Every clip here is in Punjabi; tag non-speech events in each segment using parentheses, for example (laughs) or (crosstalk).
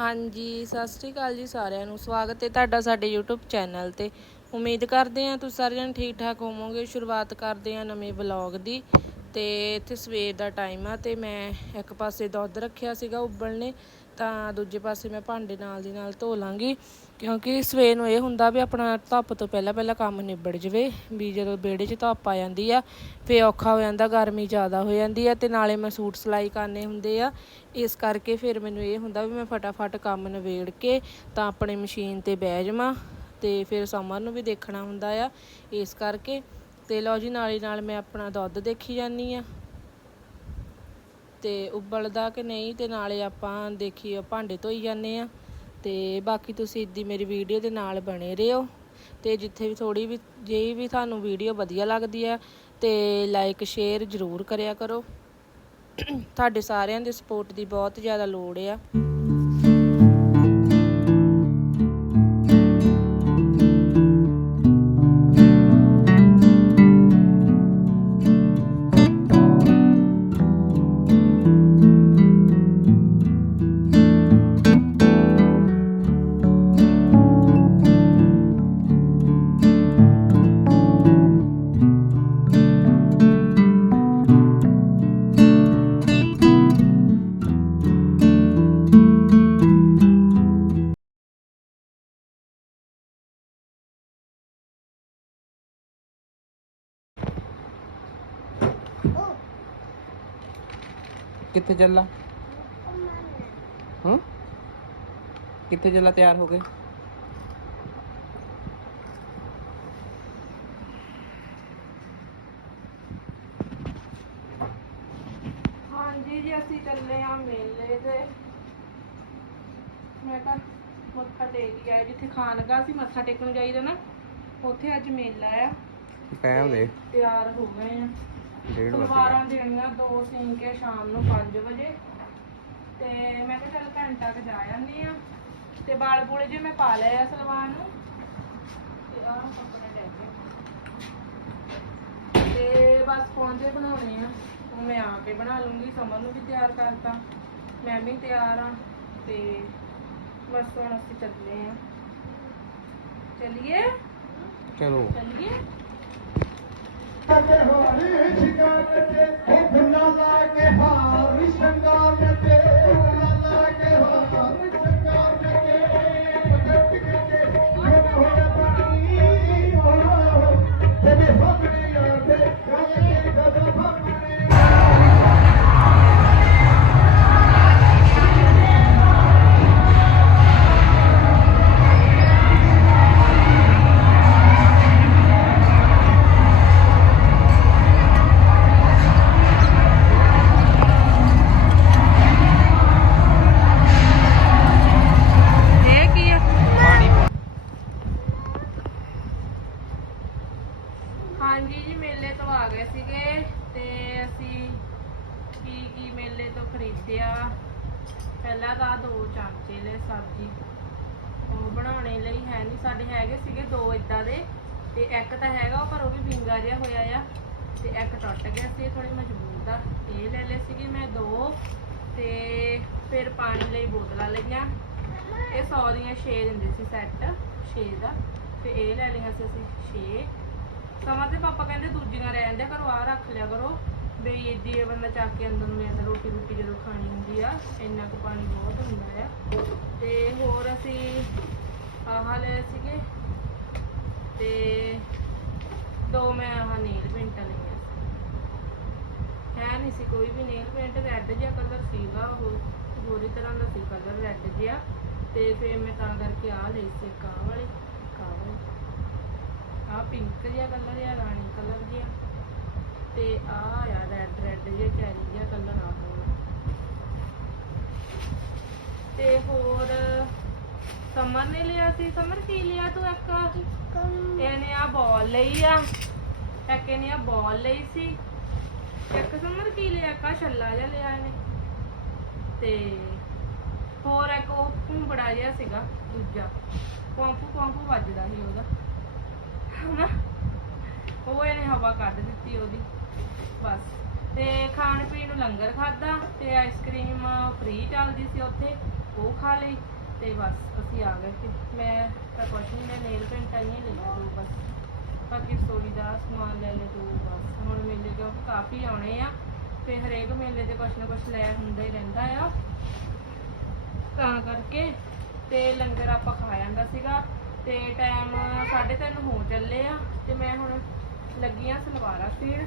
ਹਾਂਜੀ, ਸਤਿ ਸ੍ਰੀ ਅਕਾਲ ਜੀ ਸਾਰਿਆਂ ਨੂੰ। ਸਵਾਗਤ ਹੈ ਤੁਹਾਡਾ ਸਾਡੇ YouTube ਚੈਨਲ ਤੇ। ਉਮੀਦ ਕਰਦੇ ਹਾਂ ਤੁਸੀਂ ਸਾਰੇ ਜਣ ਠੀਕ ਠਾਕ ਹੋਵੋਗੇ। ਸ਼ੁਰੂਆਤ ਕਰਦੇ ਹਾਂ ਨਵੇਂ ਵਲੌਗ ਦੀ। ਤੇ ਇੱਥੇ ਸਵੇਰ ਦਾ ਟਾਈਮ ਆ ਤੇ ਮੈਂ ਇੱਕ ਪਾਸੇ ਦੁੱਧ ਰੱਖਿਆ ਸੀਗਾ ਉਬਲਣੇ। ਤਾਂ ਦੂਜੇ ਪਾਸੇ ਮੈਂ ਭਾਂਡੇ ਨਾਲ ਦੀ ਨਾਲ ਧੋ ਲਾਂਗੀ, ਕਿਉਂਕਿ ਸਵੇਰ ਨੂੰ ਇਹ ਹੁੰਦਾ ਵੀ ਆਪਣਾ ਧੁੱਪ ਤੋਂ ਪਹਿਲਾਂ ਪਹਿਲਾਂ ਕੰਮ ਨਿਬੜ ਜਵੇ, ਵੀ ਜਦੋਂ ਵਿਹੜੇ 'ਚ ਧੁੱਪ ਆ ਜਾਂਦੀ ਆ ਫੇ ਔਖਾ ਹੋ ਜਾਂਦਾ, ਗਰਮੀ ਜ਼ਿਆਦਾ ਹੋ ਜਾਂਦੀ ਆ ਤੇ ਨਾਲੇ ਮੈਂ ਸੂਟ ਸਿਲਾਈ ਕਰਨੇ ਹੁੰਦੇ ਆ। ਇਸ ਕਰਕੇ ਫਿਰ ਮੈਨੂੰ ਇਹ ਹੁੰਦਾ ਵੀ ਮੈਂ ਫਟਾਫਟ ਕੰਮ ਨਿਬੇੜ ਕੇ ਤਾਂ ਆਪਣੇ ਮਸ਼ੀਨ ਤੇ ਬਹਿ ਜਾਵਾਂ ਤੇ ਫਿਰ ਸਮਰ ਨੂੰ ਵੀ ਦੇਖਣਾ ਹੁੰਦਾ ਆ। ਇਸ ਕਰਕੇ ਤੇ ਲਓ ਜੀ, ਨਾਲੇ ਨਾਲ ਮੈਂ ਆਪਣਾ ਦੁੱਧ ਦੇਖੀ ਜਾਨੀ ਆ। ਤੇ ਉਬਲਦਾ ਕਿ ਨਹੀਂ ਤੇ ਨਾਲੇ ਆਪਾਂ ਦੇਖੀਏ ਭਾਂਡੇ ਧੋਈ ਜਾਂਦੇ ਆ। ਤੇ ਬਾਕੀ ਤੁਸੀਂ ਇੱਦੀ ਮੇਰੀ ਵੀਡੀਓ ਦੇ ਨਾਲ ਬਣੇ ਰਹੋ ਤੇ ਜਿੱਥੇ ਵੀ ਥੋੜੀ ਵੀ ਜੇ ਵੀ ਤੁਹਾਨੂੰ ਵੀਡੀਓ ਵਧੀਆ ਲੱਗਦੀ ਹੈ ਤੇ ਲਾਈਕ ਸ਼ੇਅਰ ਜ਼ਰੂਰ ਕਰਿਆ ਕਰੋ। ਤੁਹਾਡੇ ਸਾਰਿਆਂ ਦੇ ਸਪੋਰਟ ਦੀ ਬਹੁਤ ਜ਼ਿਆਦਾ ਲੋੜ ਆ। ਕਿੱਥੇ ਚੱਲਾ ਹੂੰ? ਕਿੱਥੇ ਚੱਲਾ ਤਿਆਰ ਹੋ ਗਏ? ਹਾਂਜੀ ਜੀ ਅਸੀਂ ਚੱਲੇ ਆ ਮੇਲੇ ਤੇ। ਮੈਂ ਤਾਂ ਮੱਥਾ ਟੇਕ ਆਈ ਜਿੱਥੇ ਖਾਨਗਾ ਸੀ ਮੱਥਾ ਟੇਕਣ ਜਾਈਦਾ ਨਾ ਉੱਥੇ ਅੱਜ ਮੇਲਾ ਆ। ਟਾਈਮ ਦੇ। ਤਿਆਰ ਹੋ ਗਏ ਆ ਡੇਢ ਵਜੇ ਸਲਵਾਰਾਂ ਦੇਣੀਆਂ ਦੋ ਸੀਨ ਕੇ ਸ਼ਾਮ ਨੂੰ 5 ਵਜੇ। ਤੇ ਮੈਂ ਕਿਹਾ ਚੱਲ ਘੰਟਾ ਕੁ ਜਾ ਜਾਂਦੀ ਆ ਤੇ ਵਾਲ ਬੂਲੇ ਜੇ ਮੈਂ ਪਾ ਲਏ ਆ ਸਲਵਾਰ ਨੂੰ। ਤੇ ਆਹ ਕੱਪੜੇ ਲੈ ਕੇ। ਤੇ ਬਸ ਪੌਂਦੇ ਬਣਾਉਣੇ ਆ। ਉਹ ਮੈਂ ਆ ਕੇ ਬਣਾ ਲੂੰਗੀ ਸਮਰ ਨੂੰ ਵੀ ਤਿਆਰ ਕਰਤਾ। ਮੈਂ ਵੀ ਤਿਆਰ ਆ। ਤੇ ਬਸ ਹੁਣ ਅਸੀਂ ਚੱਲੇ ਆ। ਚਲਿਏ? ਚਲੋ। ਚਲਿਏ? नज़ा ਹਾਂਜੀ ਜੀ, ਮੇਲੇ ਤੋਂ ਆ ਗਏ ਸੀਗੇ ਤੇ ਅਸੀਂ ਕੀ ਕੀ ਮੇਲੇ ਤੋਂ ਖਰੀਦਿਆ ਪਹਿਲਾਂ ਤਾਂ ਦੋ ਚਮਚੇ ਲੈ ਸਬਜ਼ੀ। ਉਹ ਬਣਾਉਣੇ ਲਈ ਹੈ ਨਹੀਂ ਸਾਡੇ ਹੈਗੇ ਸੀਗੇ ਦੋ ਇਦਾਂ ਦੇ ਤੇ ਇੱਕ ਤਾਂ ਹੈਗਾ ਪਰ ਉਹ ਵੀ ਵਿੰਗਾ ਜਿਹਾ ਹੋਇਆ ਆ ਤੇ ਇੱਕ ਟੁੱਟ ਗਿਆ ਸੀ ਥੋੜੀ ਮਜ਼ਬੂਤ ਆ। ਇਹ ਲੈ ਲਏ ਸੀਗੇ ਮੈਂ ਦੋ ਤੇ ਫਿਰ ਪਾਣੀ ਲਈ ਬੋਤਲਾਂ ਲਈਆਂ। ਇਹ 100 ਦੀਆਂ 6 ਦਿੰਦੇ ਸੀ ਸੈੱਟ 6 ਦਾ। ਤੇ ਇਹ ਲੈ ਲਈਆਂ ਸੀ ਅਸੀਂ 6 ਸਮਾਂ ਤੇ ਪਾਪਾ ਕਹਿੰਦੇ ਦੂਜੀਆਂ ਰਹਿਣ ਦਿਆ ਘਰੋਂ ਆ ਰੱਖ ਲਿਆ ਕਰੋ। ਵੀ ਏਦੀ ਇਹ ਬੰਦਾ ਚੱਕ ਕੇ ਅੰਦਰ ਨੂੰ ਜਾਂਦਾ ਰੋਟੀ ਰੋਟੀ ਜਦੋਂ ਖਾਣੀ ਹੁੰਦੀ ਆ, ਇੰਨਾ ਕੁ ਪਾਣੀ ਬਹੁਤ ਹੁੰਦਾ ਆ। ਤੇ ਹੋਰ ਅਸੀਂ ਆਹ ਲਏ ਸੀਗੇ। ਤੇ ਦੋ ਮੈਂ ਆਹ ਨੇਲ ਪੇਂਟਾਂ ਲਈਆਂ ਸੀ। ਹੈ ਨਹੀਂ ਸੀ ਕੋਈ ਵੀ ਨੇਲ ਪੇਂਟ ਰੈੱਡ ਜਿਹਾ ਕਲਰ ਸੀਗਾ ਉਹ, ਹੋਰੀ ਤਰ੍ਹਾਂ ਦਾ ਸੀ ਕਲਰ ਰੈੱਡ ਜਿਹਾ। ਤੇ ਫਿਰ ਮੈਂ ਤਾਂ ਕਰਕੇ ਆਹ ਲਈ ਸੀ ਕਾਹ ਆਹ ਵਾਲੀ, ਇੱਕ ਵਾਲੀ। ਆਹ ਪਿੰਕ ਜਿਹਾ ਕਲਰ ਆ ਰਾਣੀ ਕਲਰ ਜਿਹਾ। ਤੇ ਆਹ ਆ ਰੈੱਡ ਰੈੱਡ ਜਿਹਾ ਚੈਰੀ ਜਿਹਾ ਕਲਰ ਆ ਤੇ ਹੋਰ ਸਮਰ ਨੇ ਲਿਆ ਸੀ। ਸਮਰ ਕੀ ਲਿਆ ਤੂੰ ਇੱਕ? ਇਹਨੇ ਆ ਬਾਲ ਲਈ ਆ। ਇੱਕ ਇਹਨੇ ਆ ਬਾਲ ਲਈ ਸੀ। ਇੱਕ ਸਮਰ ਕੀ ਲਿਆ ਕਾ ਛੱਲਾ ਜਿਹਾ ਲਿਆ ਇਹਨੇ। ਤੇ ਹੋਰ ਇੱਕ ਉਹ ਭੁੰਬੜਾ ਜਿਹਾ ਸੀਗਾ ਦੂਜਾ। ਪੰਪੂ ਪੰਪੂ ਵੱਜਦਾ ਸੀ ਉਹਦਾ। ਹਨਾ? ਉਹ ਇਹਨੇ ਹਵਾ ਕੱਢ ਦਿੱਤੀ ਉਹਦੀ, ਬਸ। ਤੇ ਖਾਣ ਪੀਣ ਨੂੰ ਲੰਗਰ ਖਾਦਾ ਤੇ ਆਈਸਕ੍ਰੀਮ ਫ੍ਰੀ ਚੱਲਦੀ ਸੀ ਉੱਥੇ, ਉਹ ਖਾ ਲਈ ਤੇ ਬਸ ਅਸੀਂ ਆ ਗਏ ਫਿਰ ਮੈਂ ਤਾਂ ਕੁਛ ਨਹੀਂ ਮੈਂ ਨੇਲ ਪੈਂਟਾਂ ਹੀ ਲਈਆਂ ਦੋ ਬਸ। ਬਾਕੀ ਸੋਰੀ ਦਾ ਸਮਾਨ ਲੈ ਲੈ ਤੂੰ ਬਸ। ਹੁਣ ਮੇਲੇ ਕਿਉਂਕਿ ਕਾਫੀ ਆਉਣੇ ਆ ਤੇ ਹਰੇਕ ਮੇਲੇ ਤੇ ਕੁਛ ਨਾ ਕੁਛ ਲੈ ਹੁੰਦਾ ਹੀ ਰਹਿੰਦਾ ਆ। ਤਾਂ ਕਰਕੇ ਤੇ ਲੰਗਰ ਆਪਾਂ ਖਾ ਜਾਂਦਾ ਸੀਗਾ ਤੇ ਟਾਈਮ 3:30 ਹੋ ਚੱਲੇ ਆ ਤੇ ਮੈਂ ਹੁਣ ਲੱਗੀਆਂ ਸਲਵਾਰਾਂ ਸੀਣ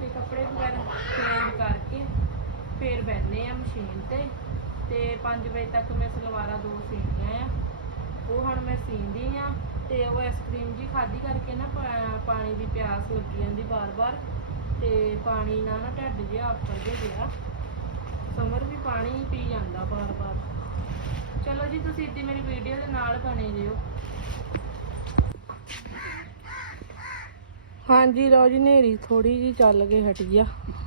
ਤੇ ਕੱਪੜੇ ਵਗੈਰਾ ਚੇਂਜ ਕਰਕੇ ਫੇਰ ਬੈਠਨੇ ਆ ਮਸ਼ੀਨ ਤੇ ਤੇ 5 ਵਜੇ ਤੱਕ ਮੈਂ ਸਲਵਾਰਾਂ ਦੋ ਸੀਣੀਆਂ ਆ। ਉਹ ਹੁਣ ਮੈਂ ਸੀਂਦੀ ਆ ਤੇ ਉਹ ਆਈਸਕ੍ਰੀਮ ਜੀ ਖਾਦੀ ਕਰਕੇ ਨਾ ਪਾਣੀ ਦੀ ਪਿਆਸ ਲੱਗੀ ਜਾਂਦੀ ਬਾਰ-ਬਾਰ ਤੇ ਪਾਣੀ ਨਾਲ ਨਾ ਢਿੱਡ ਜਿਹਾ ਆਫਰ ਜੇ ਗਿਆ। ਸਮਰ ਵੀ ਪਾਣੀ ਪੀ ਜਾਂਦਾ ਬਾਰ-ਬਾਰ। ਚਲੋ ਜੀ, ਤੁਸੀਂ ਇੱਦੀ ਮੇਰੀ ਵੀਡੀਓ ਦੇ ਨਾਲ ਬਣੇ ਜਿਓ ਹਾਂਜੀ ਲਓ ਜੀ ਨੇਰੀ ਥੋੜੀ ਜੀ ਚੱਲ ਕੇ ਹਟੀ ਆ।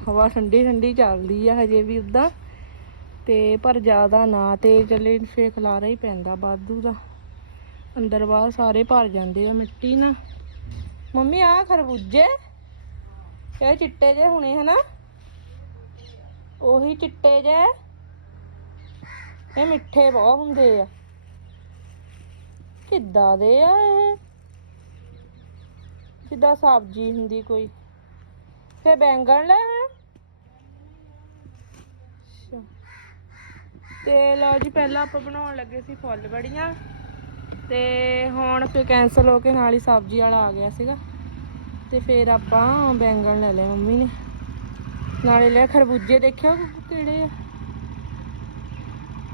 ਹਵਾ ਠੰਡੀ ਠੰਡੀ ਚੱਲਦੀ ਆ ਹਜੇ ਵੀ ਉਦਾਂ। ਤੇ ਪਰ ਜ਼ਿਆਦਾ ਨਾ, ਤੇ ਚੱਲੇ ਫੇ ਖਲਾਰਾ ਹੀ ਪੈਂਦਾ ਬਾਦੂ ਦਾ। ਅੰਦਰ ਬਾਹਰ ਸਾਰੇ ਭਰ ਜਾਂਦੇ ਆ ਮਿੱਟੀ ਨਾ। ਮੰਮੀ ਆ ਖਰਬੂਜੇ? ਇਹ ਚਿੱਟੇ ਜੇ ਹੁਣੇ, ਹਨਾ? ਉਹੀ ਚਿੱਟੇ ਜੇ ਇਹ ਮਿੱਠੇ ਬਹੁਤ ਹੁੰਦੇ ਆ। ਕਿੱਦਾਂ ਦੇ ਆ ਇਹ? ਜਿੱਦਾਂ ਸਬਜ਼ੀ ਹੁੰਦੀ ਕੋਈ। ਫੇ ਬੈਂਗਣ ਲੈ ਆਇਆ? ਤੇ ਲਓ ਜੀ, ਪਹਿਲਾਂ ਆਪਾਂ ਬਣਾਉਣ ਲੱਗੇ ਸੀ ਫੁੱਲ ਬੜੀਆਂ। ਤੇ ਹੁਣ ਫੇ ਕੈਨਸਲ ਹੋ ਕੇ ਨਾਲ ਹੀ ਸਬਜ਼ੀ ਵਾਲਾ ਆ ਗਿਆ ਸੀਗਾ। ਤੇ ਫਿਰ ਆਪਾਂ ਬੈਂਗਣ ਲੈ ਲਿਆ ਮੰਮੀ ਨੇ। ਨਾਲੇ ਲਿਆ ਖਰਬੂਜੇ ਦੇਖਿਓ ਕਿਹੜੇ ਆ?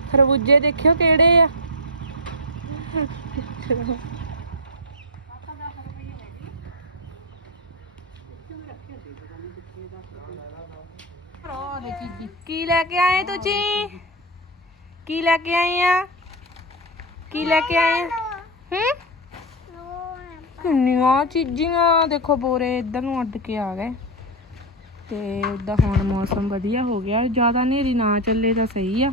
ਖਰਬੂਜੇ ਦੇਖਿਓ ਕਿਹੜੇ ਆ? (laughs) ਕੀ ਲੈ ਕੇ ਆਏ ਤੁਸੀਂ? ਕੀ ਲੈ ਕੇ ਆਏ ਆ? ਕੀ ਲੈ ਕੇ ਆਏ ਹੂੰ? ਕਿੰਨੀਆਂ ਚੀਜ਼ੀਆਂ, ਦੇਖੋ ਬੋਰੇ ਇੱਧਰ ਨੂੰ ਅੱਡ ਕੇ ਆ ਗਏ। ਤੇ ਉਦਾਂ ਹੁਣ ਮੌਸਮ ਵਧੀਆ ਹੋ ਗਿਆ। ਜ਼ਿਆਦਾ ਹਨੇਰੀ ਨਾ ਚੱਲੇ ਤਾਂ ਸਹੀ ਆ।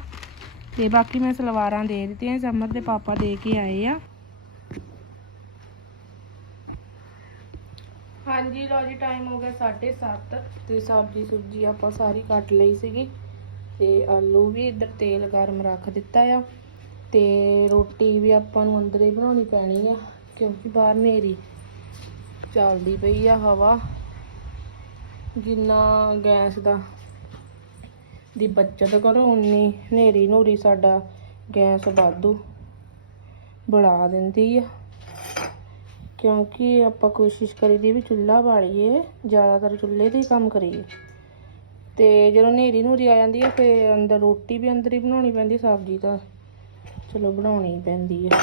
ਤੇ ਬਾਕੀ ਮੈਂ ਸਲਵਾਰਾਂ ਦੇ ਦਿੱਤੀਆਂ, ਸਮਰ ਦੇ ਪਾਪਾ ਦੇ ਕੇ ਆਏ ਆ। ਹਾਂਜੀ ਲੋ ਜੀ ਟਾਈਮ ਹੋ ਗਿਆ 7:30 ਤੇ ਸਬਜ਼ੀ ਸੁਬਜੀ ਆਪਾਂ ਸਾਰੀ ਕੱਟ ਲਈ ਸੀਗੀ ਤੇ ਆਲੂ ਵੀ ਇੱਧਰ ਤੇਲ ਗਰਮ ਰੱਖ ਦਿੱਤਾ ਆ ਤੇ ਰੋਟੀ ਵੀ ਆਪਾਂ ਨੂੰ ਅੰਦਰ ਹੀ ਬਣਾਉਣੀ ਪੈਣੀ ਆ ਕਿਉਂਕਿ ਬਾਹਰ ਹਨੇਰੀ ਚੱਲਦੀ ਪਈ ਆ ਹਵਾ, ਜਿੰਨਾ ਗੈਸ ਦਾ ਦੀ ਬੱਚਤ ਕਰੋ, ਉਨੀ ਹਨੇਰੀ ਨੂਰੀ ਸਾਡਾ ਗੈਸ ਵਾਧੂ ਬਣਾ ਦਿੰਦੀ ਆ। ਕਿਉਂਕਿ ਆਪਾਂ ਕੋਸ਼ਿਸ਼ ਕਰੀਦੀ ਵੀ ਚੁੱਲ੍ਹਾ ਬਾਲੀਏ, ਜ਼ਿਆਦਾਤਰ ਚੁੱਲ੍ਹੇ ਤੇ ਹੀ ਕੰਮ ਕਰੀਏ। ਤੇ ਜਦੋਂ ਹਨੇਰੀ ਨੂਰੀ ਆ ਜਾਂਦੀ ਹੈ ਫੇ ਅੰਦਰ ਰੋਟੀ ਵੀ ਅੰਦਰ ਹੀ ਬਣਾਉਣੀ ਪੈਂਦੀ, ਸਬਜ਼ੀ ਤਾਂ ਚਲੋ ਬਣਾਉਣੀ ਪੈਂਦੀ ਹੈ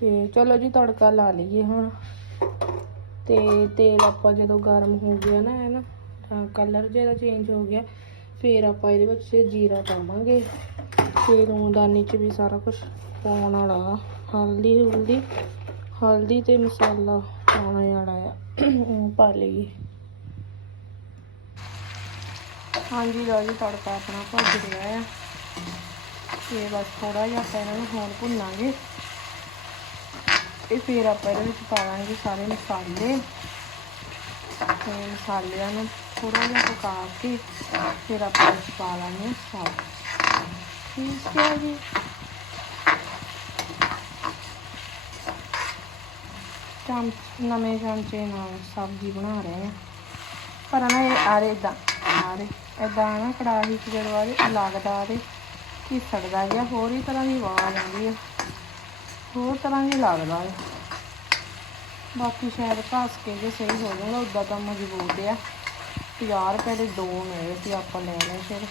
ਤੇ ਚਲੋ ਜੀ ਤੜਕਾ ਲਾ ਲਈਏ ਹੁਣ। ਤੇ ਤੇਲ ਆਪਾਂ ਜਦੋਂ ਗਰਮ ਹੋ ਗਿਆ ਨਾ, ਹੈ ਨਾ, ਤਾਂ ਕਲਰ ਜਿਹੜਾ ਚੇਂਜ ਹੋ ਗਿਆ, ਫਿਰ ਆਪਾਂ ਇਹਦੇ ਵਿੱਚ ਜੀਰਾ ਪਾਵਾਂਗੇ। ਤੇ ਲੂਣਦਾਨੀ ਚ ਵੀ ਸਾਰਾ ਕੁਝ ਪਾਉਣ ਵਾਲਾ ਆ। ਹਲਦੀ ਹੁਲਦੀ ਹਲਦੀ ਤੇ ਮਸਾਲਾ ਪਾਉਣ ਵਾਲਾ ਆ। ਉਹ ਪਾ ਲਈ ਹਾਂਜੀ, ਲਓ ਜੀ, ਤੜਕਾ ਆਪਣਾ ਭੁੱਜ ਗਿਆ ਆ। ਤੇ ਬਸ ਥੋੜਾ ਜਿਹਾ ਆਪਾਂ ਇਹਨਾਂ ਨੂੰ ਹੋਰ ਭੁੰਨਾਂਗੇ। ਤੇ ਫਿਰ ਆਪਾਂ ਇਹਦੇ ਵਿੱਚ ਪਾ ਲਾਂਗੇ ਸਾਰੇ ਮਸਾਲੇ। ਤੇ ਮਸਾਲਿਆਂ ਨੂੰ ਥੋੜਾ ਜਿਹਾ ਪਕਾ ਕੇ ਫਿਰ ਆਪਾਂ ਵਿੱਚ ਪਾ ਲਾਂਗੇ ਸਾਗ ਠੀਕ ਹੈ ਜੀ। ਚਮ ਨਵੇਂ ਚਮਚੇ ਨਾਲ ਸਬਜ਼ੀ ਬਣਾ ਰਹੇ ਆ ਪਰ ਨਾ ਇਹ ਆਰੇ ਇਦਾਂ ਆਰੇ ਇਦਾਂ ਨਾ ਕੜਾਹੀ 'ਚ ਜਦੋਂ ਆਰੇ ਲੱਗਦਾ ਆਰੇ ਕੀ ਸੜਦਾ ਜਿਹਾ, ਹੋਰ ਹੀ ਤਰ੍ਹਾਂ ਦੀ ਆਵਾਜ਼ ਆਉਂਦੀ ਹੈ ਹੋਰ ਤਰ੍ਹਾਂ ਦੀ ਲੱਗਦਾ ਹੈ ਬਾਕੀ ਸ਼ਾਇਦ ਘਸ ਕੇ ਜੇ ਸਹੀ ਹੋ ਜਾਊਗਾ, ਉਦਾਂ ਤਾਂ ਮਜ਼ਬੂਤ ਆ। 50 ਰੁਪਏ ਦੇ ਦੋ ਮਿਲੇ ਸੀ ਆਪਾਂ ਲੈ ਲਏ ਫਿਰ।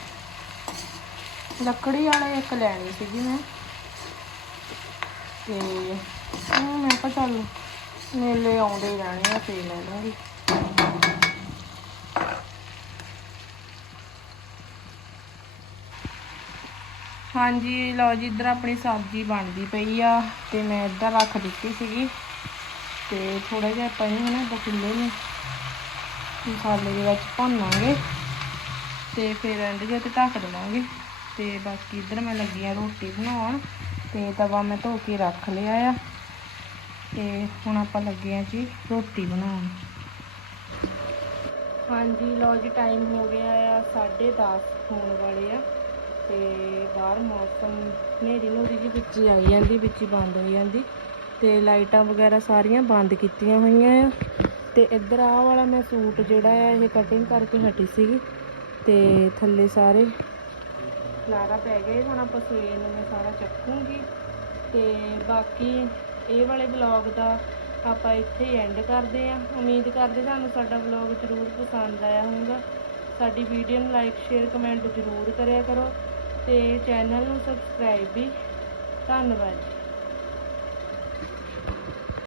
ਲੱਕੜੀ ਵਾਲੇ ਇੱਕ ਲੈਣੀ ਸੀਗੀ ਮੈਂ। ਤੇ ਉਹ ਮੈਂ ਕਿਹਾ ਚੱਲ ਮੇਲੇ ਆਉਂਦੇ ਹੀ ਰਹਿਣੇ ਆ, ਫੇਰ ਲੈ ਲਵਾਂਗੀ। ਹਾਂਜੀ, ਲਓ ਜੀ, ਇੱਧਰ ਆਪਣੀ ਸਬਜ਼ੀ ਬਣਦੀ ਪਈ ਆ ਤੇ ਮੈਂ ਇੱਧਰ ਰੱਖ ਦਿੱਤੀ ਸੀਗੀ। ਤੇ ਥੋੜਾ ਜਿਹਾ ਆਪਾਂ ਇਹਨੂੰ ਨਾ ਬਖੁੱਲੇ ਨੂੰ ਮਸਾਲੇ ਦੇ ਵਿੱਚ ਭੁੰਨਾਂਗੇ ਤੇ ਫਿਰ ਐਂਡ ਜੇ ਤੇ ਢੱਕ ਦੇਵਾਂਗੇ। ਤੇ ਬਾਕੀ ਇੱਧਰ ਮੈਂ ਲੱਗੀ ਆ ਰੋਟੀ ਬਣਾਉਣ ਤੇ ਤਵਾ ਮੈਂ ਧੋ ਕੇ ਰੱਖ ਲਿਆ ਆ। ਤੇ ਹੁਣ ਆਪਾਂ ਲੱਗੇ ਆ ਜੀ ਰੋਟੀ ਬਣਾਉਣ। ਹਾਂਜੀ ਲਓ ਜੀ ਟਾਈਮ ਹੋ ਗਿਆ ਆ 10:30 ਹੋਣ ਵਾਲੇ ਆ ਤੇ ਬਾਹਰ ਮੌਸਮ ਹਨੇਰੀ ਨੂਰੀ ਜੀ ਵਿੱਚ ਹੀ ਆਈ ਜਾਂਦੀ ਵਿੱਚ ਹੀ ਬੰਦ ਹੋ ਜਾਂਦੀ ਤੇ ਲਾਈਟਾਂ ਵਗੈਰਾ ਸਾਰੀਆਂ ਬੰਦ ਕੀਤੀਆਂ ਹੋਈਆਂ ਆ ਤੇ ਇੱਧਰ ਆਹ ਵਾਲਾ ਮੈਂ ਸੂਟ ਜਿਹੜਾ ਆ ਇਹ ਕਟਿੰਗ ਕਰਕੇ ਹਟੀ ਸੀਗੀ ਤੇ ਥੱਲੇ ਸਾਰੇ ਲਾਰਾ ਪੈ ਗਏ ਹੁਣ ਆਪਾਂ ਸਵੇਰ ਨੂੰ ਮੈਂ ਸਾਰਾ ਚੱਕੂੰਗੀ ਤੇ ਬਾਕੀ ਇਹ ਵਾਲੇ ਵਲੌਗ ਦਾ ਆਪਾਂ ਇੱਥੇ ਹੀ ਐਂਡ ਕਰਦੇ ਆਂ ਉਮੀਦ ਕਰਦੇ ਤੁਹਾਨੂੰ ਸਾਡਾ ਵਲੌਗ ਜ਼ਰੂਰ ਪਸੰਦ ਆਇਆ ਹੋਊਗਾ। ਸਾਡੀ ਵੀਡੀਓ ਨੂੰ ਲਾਈਕ ਸ਼ੇਅਰ ਕਮੈਂਟ ਜ਼ਰੂਰ ਕਰਿਆ ਕਰੋ ਤੇ ਚੈਨਲ ਨੂੰ ਸਬਸਕ੍ਰਾਈਬ ਵੀ। ਧੰਨਵਾਦ ਜੀ।